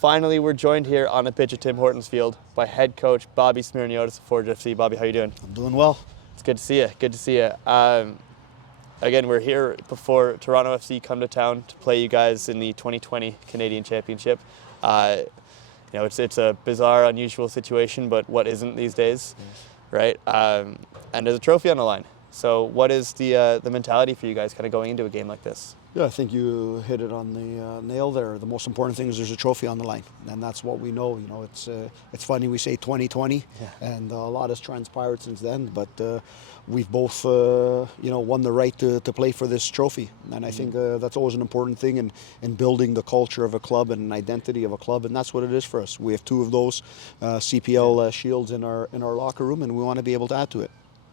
finally, we're joined here on the pitch at Tim Hortons Field by head coach Bobby Smirniotis of Forge FC. Bobby, how you doing? I'm doing well. It's good to see you. Good to see you. Again, we're here before Toronto FC come to town to play you guys in the 2020 Canadian Championship. It's a bizarre, unusual situation, but what isn't these days, right? And there's a trophy on the line. So, what is the mentality for you guys, kind of going into a game like this? Yeah, I think you hit it on the nail there. The most important thing is there's a trophy on the line, and that's what we know. You know, it's funny we say 2020, and a lot has transpired since then. But we've both, won the right to play for this trophy, and I think that's always an important thing in building the culture of a club and an identity of a club, and that's what it is for us. We have two of those CPL shields in our locker room, and we want to be able to add to it.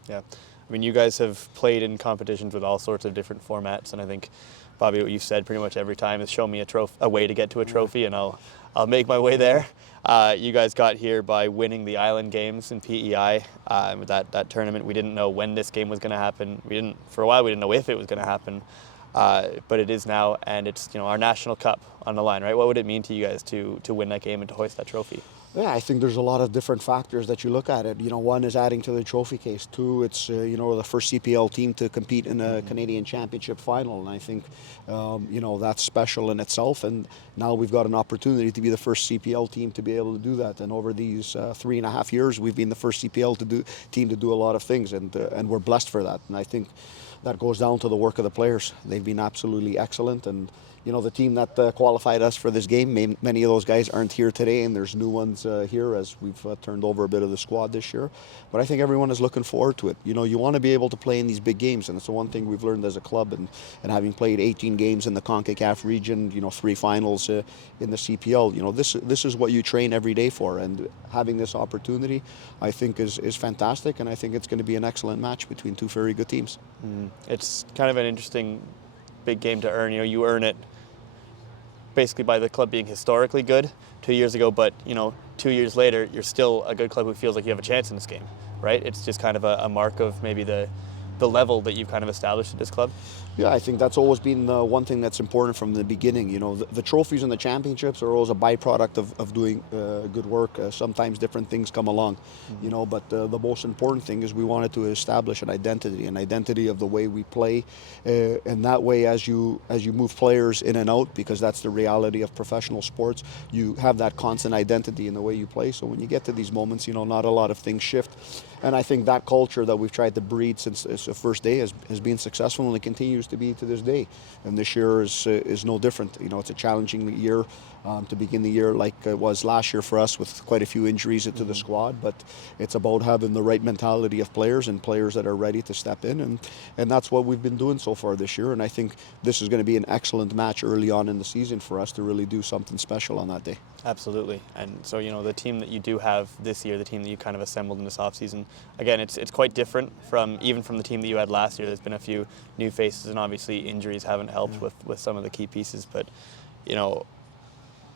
Yeah, I mean, you guys have played in competitions with all sorts of different formats, and I think, Bobby, what you've said pretty much every time is show me a way to get to a trophy, and I'll make my way there. You guys got here by winning the Island Games in PEI. With that tournament, we didn't know when this game was going to happen. For a while, we didn't know if it was going to happen, but it is now, and it's our national cup on the line, right? What would it mean to you guys to win that game and to hoist that trophy? Yeah, I think there's a lot of different factors that you look at it. One is adding to the trophy case. Two, it's the first CPL team to compete in a Canadian Championship final, and I think that's special in itself. And now we've got an opportunity to be the first CPL team to be able to do that. And over these 3.5 years, we've been the first CPL team to do a lot of things, and we're blessed for that. And I think that goes down to the work of the players. They've been absolutely excellent, and the team that qualified us for this game, many of those guys aren't here today, and there's new ones here as we've turned over a bit of the squad this year. But I think everyone is looking forward to it. You want to be able to play in these big games, and it's the one thing we've learned as a club, and having played 18 games in the CONCACAF region, 3 finals in the CPL. This is what you train every day for, and having this opportunity, I think, is fantastic, and I think it's going to be an excellent match between two very good teams. It's kind of an interesting big game to earn. You earn it basically by the club being historically good 2 years ago, but 2 years later you're still a good club who feels like you have a chance in this game, right? It's just kind of a mark of maybe the level that you've kind of established at this club. Yeah, I think that's always been the one thing that's important from the beginning. The trophies and the championships are always a byproduct of doing good work. Sometimes different things come along, but the most important thing is we wanted to establish an identity of the way we play, and that way as you move players in and out, because that's the reality of professional sports, you have that constant identity in the way you play. So when you get to these moments, not a lot of things shift. And I think that culture that we've tried to breed since the first day has been successful, and it continues to be to this day. And this year is no different. It's a challenging year to begin the year, like it was last year for us, with quite a few injuries to the squad. But it's about having the right mentality of players, and players that are ready to step in. And that's what we've been doing so far this year. And I think this is going to be an excellent match early on in the season for us to really do something special on that day. Absolutely. And so, the team that you do have this year, the team that you kind of assembled in this offseason, again, it's quite different from the team that you had last year. There's been a few new faces, and obviously injuries haven't helped with some of the key pieces. But,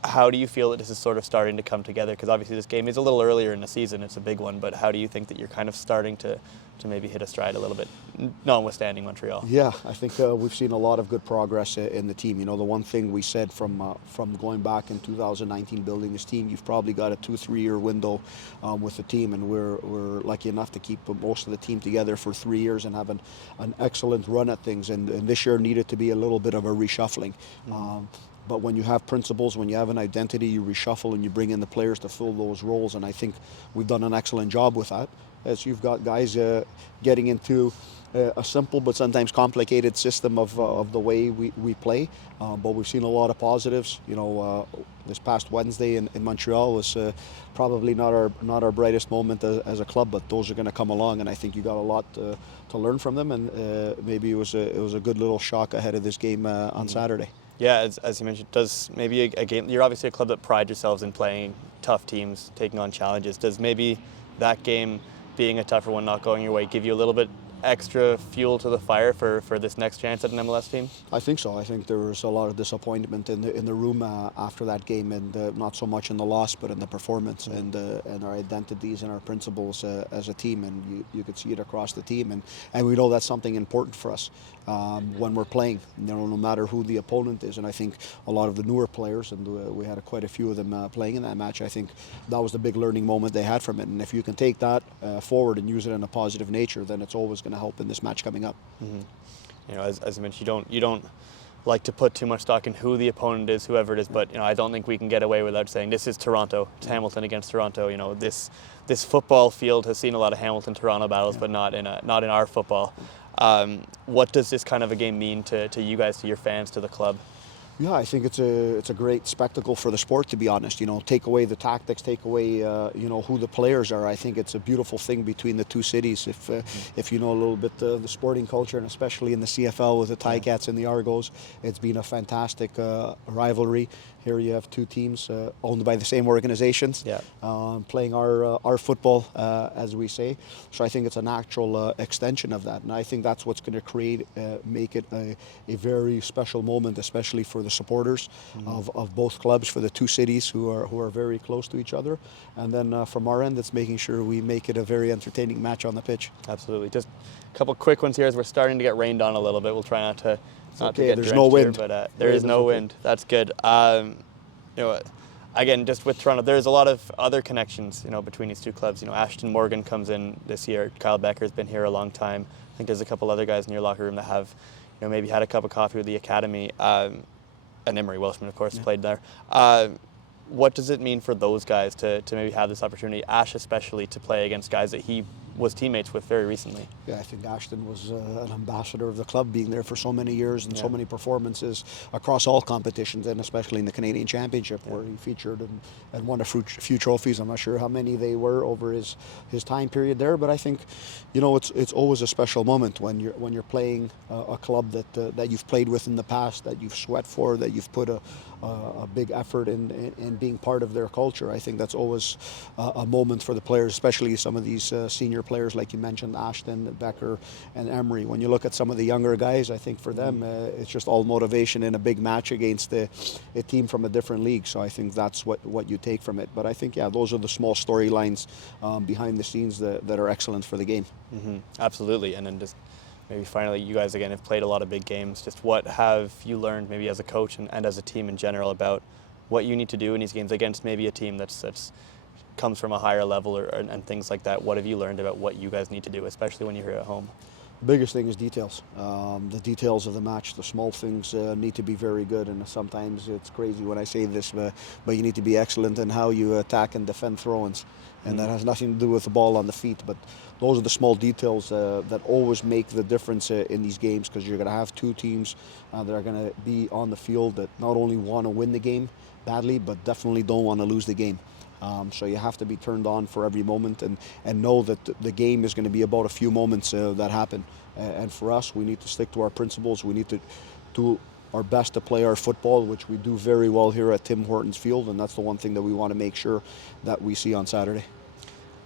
how do you feel that this is sort of starting to come together? Because obviously this game is a little earlier in the season, it's a big one, but how do you think that you're kind of starting to maybe hit a stride a little bit, notwithstanding Montreal? Yeah, I think we've seen a lot of good progress in the team. The one thing we said from going back in 2019, building this team, you've probably got a 2-3 year window with the team, and we're lucky enough to keep most of the team together for 3 years and have an excellent run at things. And this year needed to be a little bit of a reshuffling. But when you have principles, when you have an identity, you reshuffle and you bring in the players to fill those roles. And I think we've done an excellent job with that, as you've got guys getting into a simple but sometimes complicated system of the way we play. But we've seen a lot of positives. This past Wednesday in Montreal was probably not our brightest moment as a club, but those are going to come along, and I think you got a lot to learn from them. And maybe it was a good little shock ahead of this game on Saturday. Yeah, as you mentioned, does maybe a game, you're obviously a club that pride yourselves in playing tough teams, taking on challenges. Does maybe that game being a tougher one, not going your way, give you a little bit extra fuel to the fire for this next chance at an MLS team? I think so. I think there was a lot of disappointment in the room after that game, and not so much in the loss, but in the performance and our identities and our principles as a team. And you could see it across the team, and we know that's something important for us when we're playing. No matter who the opponent is. And I think a lot of the newer players, and we had quite a few of them playing in that match. I think that was the big learning moment they had from it. And if you can take that forward and use it in a positive nature, then it's always going to help in this match coming up. You know, as I mentioned, you don't like to put too much stock in who the opponent is, whoever it is, but you know, I don't think we can get away without saying this is Toronto. It's Hamilton against Toronto. You know, this football field has seen a lot of Hamilton-Toronto battles, but not in our football. What does this kind of a game mean to you guys, to your fans, to the club? Yeah, I think it's a great spectacle for the sport, to be honest. You know, take away the tactics, take away who the players are. I think it's a beautiful thing between the two cities. If you know a little bit the sporting culture, and especially in the CFL with the Ticats and the Argos, it's been a fantastic rivalry. Here you have two teams owned by the same organizations, playing our football, as we say. So I think it's a natural extension of that, and I think that's what's going to make it a very special moment, especially for the supporters of both clubs, for the two cities who are very close to each other. And then from our end, it's making sure we make it a very entertaining match on the pitch. Absolutely. Just a couple quick ones here as we're starting to get rained on a little bit. We'll try not to get there's no wind here, but there is no wind. That's good. You know, again, just with Toronto, there's a lot of other connections, you know, between these two clubs. You know, Ashton Morgan comes in this year. Kyle Becker's been here a long time. I think there's a couple other guys in your locker room that have, you know, maybe had a cup of coffee with the academy. And Emery Welshman, of course, played there. What does it mean for those guys to maybe have this opportunity, Ash especially, to play against guys that he was teammates with very recently? Yeah, I think Ashton was an ambassador of the club, being there for so many years and so many performances across all competitions, and especially in the Canadian Championship, where he featured and won a few trophies. I'm not sure how many they were over his time period there, but I think, you know, it's always a special moment when you're playing a club that you've played with in the past, that you've sweat for, that you've put a big effort in being part of their culture. I think that's always a moment for the players, especially some of these senior players like you mentioned, Ashton, Becker, and Emery. When you look at some of the younger guys, I think for them it's just all motivation in a big match against a team from a different league. So I think that's what you take from it. But I think, those are the small storylines behind the scenes that are excellent for the game. Absolutely. And then just maybe finally, you guys again have played a lot of big games. Just what have you learned, maybe as a coach and as a team in general, about what you need to do in these games against maybe a team that's comes from a higher level and things like that? What have you learned about what you guys need to do, especially when you're here at home? The biggest thing is details. The details of the match, the small things need to be very good, and sometimes it's crazy when I say this, but you need to be excellent in how you attack and defend throw-ins, and that has nothing to do with the ball on the feet, but those are the small details that always make the difference in these games, because you're going to have two teams that are going to be on the field that not only want to win the game badly, but definitely don't want to lose the game. So you have to be turned on for every moment and know that the game is going to be about a few moments that happen. And for us, we need to stick to our principles. We need to do our best to play our football, which we do very well here at Tim Hortons Field, and that's the one thing that we want to make sure that we see on Saturday.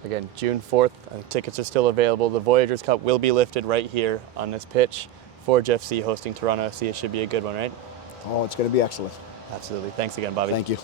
Again, June 4th, tickets are still available. The Voyageurs Cup will be lifted right here on this pitch. Forge FC hosting Toronto FC. It should be a good one, right? Oh, it's going to be excellent. Absolutely. Thanks again, Bobby. Thank you.